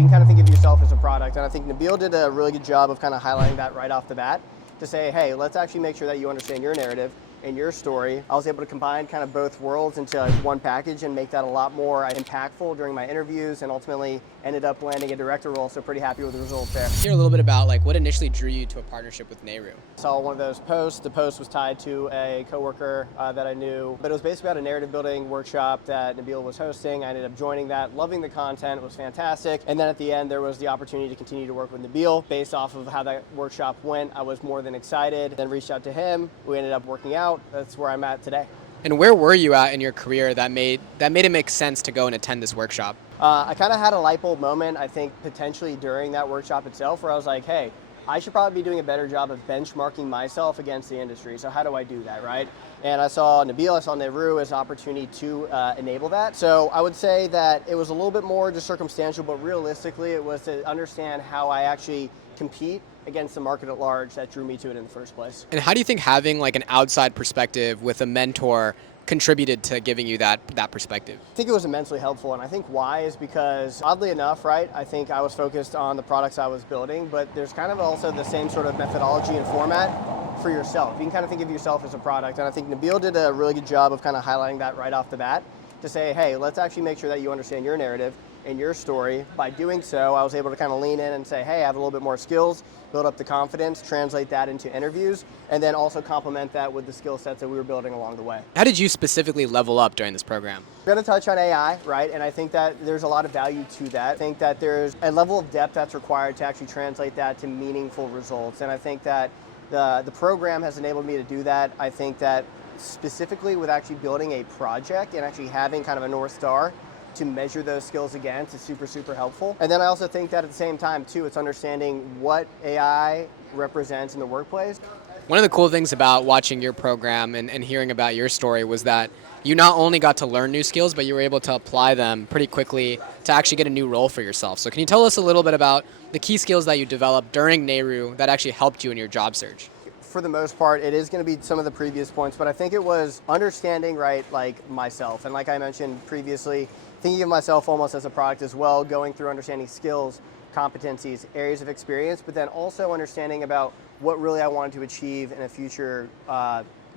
you can kind of think of yourself as a product. And I think Nabil did a really good job of kind of highlighting that right off the bat to say, hey, let's actually make sure that you understand your narrative and your story. I was able to combine kind of both worlds into one package and make that a lot more impactful during my interviews, and ultimately ended up landing a director role, so pretty happy with the results there. Hear a little bit about like what initially drew you to a partnership with Nehru. Saw one of those posts. The post was tied to a coworker that I knew, but it was basically about a narrative building workshop that Nabil was hosting. I ended up joining that, loving the content, it was fantastic. And then at the end, there was the opportunity to continue to work with Nabil. Based off of how that workshop went, I was more than excited. Then reached out to him. We ended up working out. That's where I'm at today. And where were you at in your career that made it make sense to go and attend this workshop? I kind of had a light bulb moment, I think, potentially during that workshop itself, where I was like, hey, I should probably be doing a better job of benchmarking myself against the industry. So how do I do that, right? And I saw Nabil, I saw Nehru as an opportunity to enable that. So I would say that it was a little bit more just circumstantial, but realistically it was to understand how I actually compete against the market at large that drew me to it in the first place. And how do you think having like an outside perspective with a mentor contributed to giving you that perspective? I think it was immensely helpful, and I think why is because, oddly enough, right, I think I was focused on the products I was building, but there's kind of also the same sort of methodology and format for yourself. You can kind of think of yourself as a product, and I think Nabil did a really good job of kind of highlighting that right off the bat to say, hey, let's actually make sure that you understand your narrative and your story. By doing so, I was able to kind of lean in and say, hey, I have a little bit more skills, build up the confidence, translate that into interviews, and then also complement that with the skill sets that we were building along the way. How did you specifically level up during this program? We're going to touch on AI, right? And I think that there's a lot of value to that. I think that there's a level of depth that's required to actually translate that to meaningful results. And I think that the program has enabled me to do that. I think that specifically with actually building a project and actually having kind of a North Star to measure those skills against is super, super helpful. And then I also think that at the same time too, it's understanding what AI represents in the workplace. One of the cool things about watching your program and hearing about your story was that you not only got to learn new skills, but you were able to apply them pretty quickly to actually get a new role for yourself. So can you tell us a little bit about the key skills that you developed during Nehru that actually helped you in your job search? For the most part, it is going to be some of the previous points, but I think it was understanding, right, like myself. And like I mentioned previously, thinking of myself almost as a product as well, going through understanding skills, competencies, areas of experience, but then also understanding about what really I wanted to achieve in a future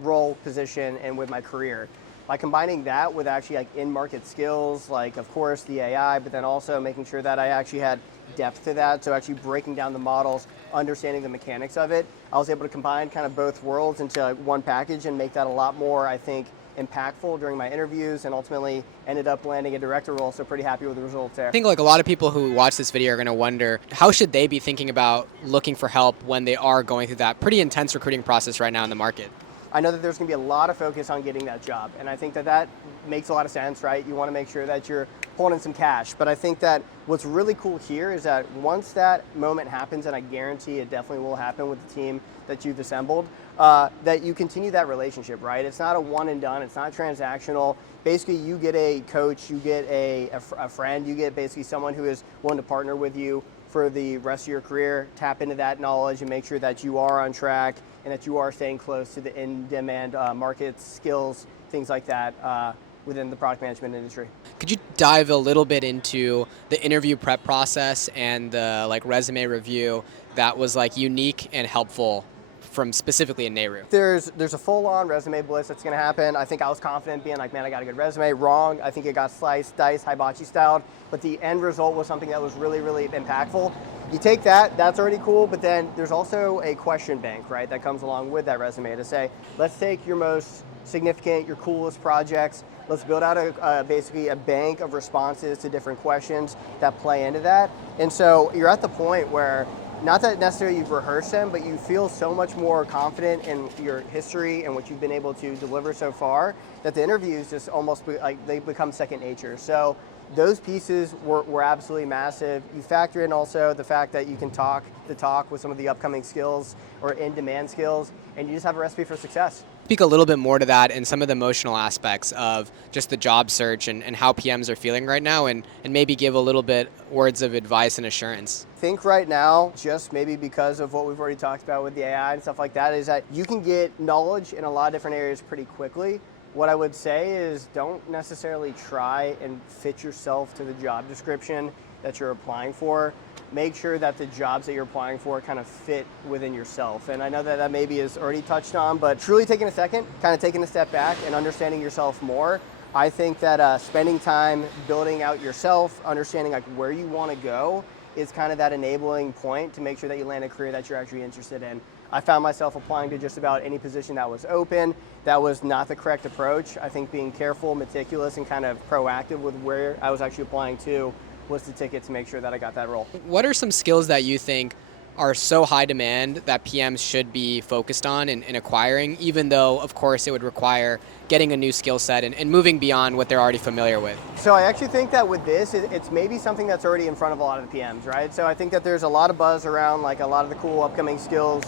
role, position, and with my career. By combining that with actually like in-market skills, like of course the AI, but then also making sure that I actually had depth to that, so actually breaking down the models, understanding the mechanics of it, I was able to combine kind of both worlds into one package and make that a lot more, I think, impactful during my interviews, and ultimately ended up landing a director role, so pretty happy with the results there. I think like a lot of people who watch this video are going to wonder, how should they be thinking about looking for help when they are going through that pretty intense recruiting process right now in the market? I know that there's going to be a lot of focus on getting that job, and I think that that makes a lot of sense, right? You want to make sure that you're pulling in some cash, but I think that what's really cool here is that once that moment happens, and I guarantee it definitely will happen with the team that you've assembled, that you continue that relationship, right? It's not a one and done, it's not transactional. Basically, you get a coach, you get a friend, you get basically someone who is willing to partner with you for the rest of your career, tap into that knowledge and make sure that you are on track and that you are staying close to the in-demand markets, skills, things like that within the product management industry. Could you dive a little bit into the interview prep process and the like resume review that was like unique and helpful from specifically in Nehru? There's a full-on resume blitz that's going to happen. I think I was confident being like, man, I got a good resume. Wrong. I think it got sliced, diced, hibachi styled, but the end result was something that was really, really impactful. You take that, that's already cool, but then there's also a question bank, right, that comes along with that resume to say, let's take your most significant, your coolest projects, let's build out basically a bank of responses to different questions that play into that. And so you're at the point where not that necessarily you've rehearsed them, but you feel so much more confident in your history and what you've been able to deliver so far that the interviews just almost they become second nature. So those pieces were absolutely massive. You factor in also the fact that you can talk the talk with some of the upcoming skills or in-demand skills, and you just have a recipe for success. Speak a little bit more to that and some of the emotional aspects of just the job search and how PMs are feeling right now, and maybe give a little bit words of advice and assurance. I think right now, just maybe because of what we've already talked about with the AI and stuff like that, is that you can get knowledge in a lot of different areas pretty quickly. What I would say is don't necessarily try and fit yourself to the job description that you're applying for, make sure that the jobs that you're applying for kind of fit within yourself. And I know that maybe is already touched on, but truly taking a second, kind of taking a step back and understanding yourself more. I think that spending time building out yourself, understanding like where you want to go is kind of that enabling point to make sure that you land a career that you're actually interested in. I found myself applying to just about any position that was open. That was not the correct approach. I think being careful, meticulous, and kind of proactive with where I was actually applying to was the ticket to make sure that I got that role. What are some skills that you think are so high demand that PMs should be focused on in acquiring, even though, of course, it would require getting a new skill set and moving beyond what they're already familiar with? So I actually think that with this, it's maybe something that's already in front of a lot of the PMs, right? So I think that there's a lot of buzz around like a lot of the cool upcoming skills,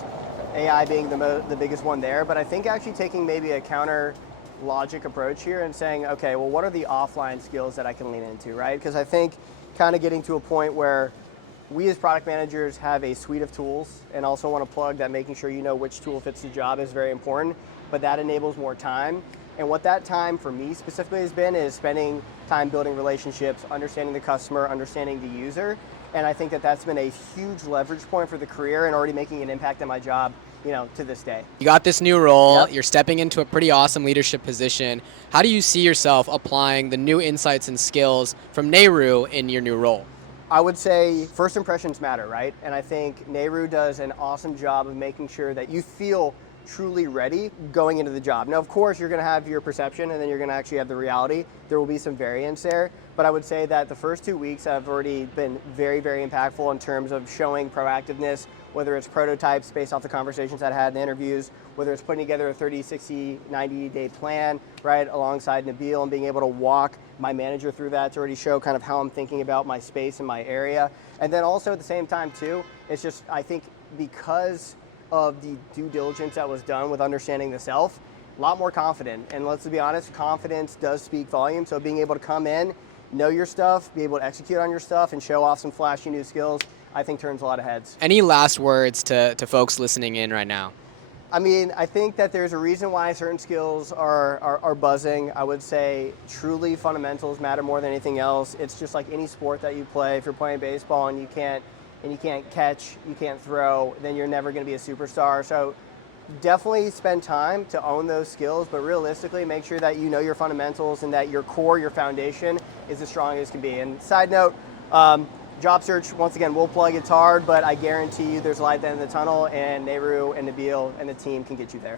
AI being the biggest one there, but I think actually taking maybe a counter logic approach here and saying, okay, well, what are the offline skills that I can lean into, right? Because I think kind of getting to a point where we as product managers have a suite of tools, and also want to plug that making sure you know which tool fits the job is very important, but that enables more time. And what that time for me specifically has been is spending time building relationships, understanding the customer, understanding the user. And I think that that's been a huge leverage point for the career and already making an impact in my job, to this day. You got this new role, Yep. You're stepping into a pretty awesome leadership position. How do you see yourself applying the new insights and skills from Nehru in your new role? I would say first impressions matter, right? And I think Nehru does an awesome job of making sure that you feel truly ready going into the job. Now, of course, you're going to have your perception and then you're going to actually have the reality. There will be some variance there, but I would say that the first 2 weeks have already been very, very impactful in terms of showing proactiveness, whether it's prototypes based off the conversations I had in the interviews, whether it's putting together a 30, 60, 90-day plan, right, alongside Nabil and being able to walk my manager through that to already show kind of how I'm thinking about my space and my area. And then also at the same time too, it's just, I think because of the due diligence that was done with understanding the self, a lot more confident. And let's be honest, confidence does speak volume. So being able to come in, know your stuff, be able to execute on your stuff and show off some flashy new skills, I think turns a lot of heads. Any last words to folks listening in right now? I mean, I think that there's a reason why certain skills are buzzing. I would say truly fundamentals matter more than anything else. It's just like any sport that you play. If you're playing baseball and you can't catch, you can't throw, then you're never going to be a superstar. So definitely spend time to own those skills, but realistically make sure that you know your fundamentals and that your core, your foundation is as strong as can be. And side note, job search, once again, we'll plug it's hard, but I guarantee you there's light at the end of the tunnel, and Nehru and Nabil and the team can get you there.